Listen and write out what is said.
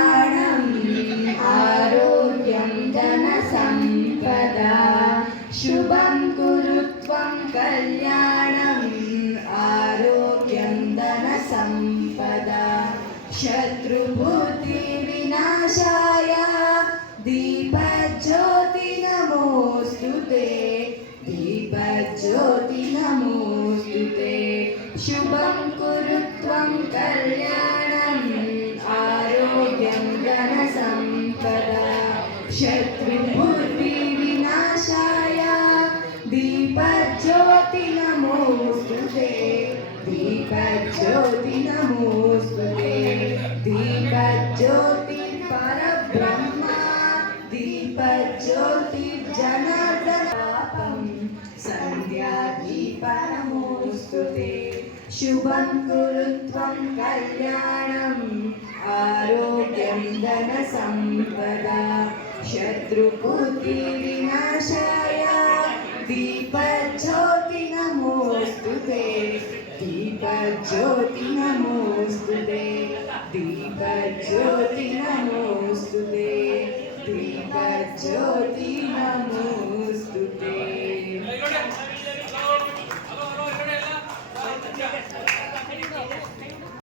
कल्याणम् आरोग्यं धनसम्पदा शुभं कुरु त्वं कल्याणम् आरोग्यं धनसम्पदा शत्रुबुद्धिविनाशाय दीपज्योति नमोऽस्तु ते दीपज्योति नमोऽस्तु ते शुभं कुरु त्वं कल्याणम् आरोग्यं धनसम्पदा शत्रुबुद्धिविनाशाय दीपज्योति नमोऽस्तु ते दीपज्योति नमोऽस्तु ते दीपज्योति परब्रह्म दीपज्योति जनार्दनापं सन्ध्यादीप नमोऽस्तु ते शुभं कुरु त्वं कल्याणम् आरोग्यं धनसम्पदा शत्रुबुद्धिविनाशाय दीपज्योति नमोऽस्तु ते दीपज्योति नमोऽस्तु ते दीपज्योति नमोऽस्तु ते दीपज्योति नमोऽस्तु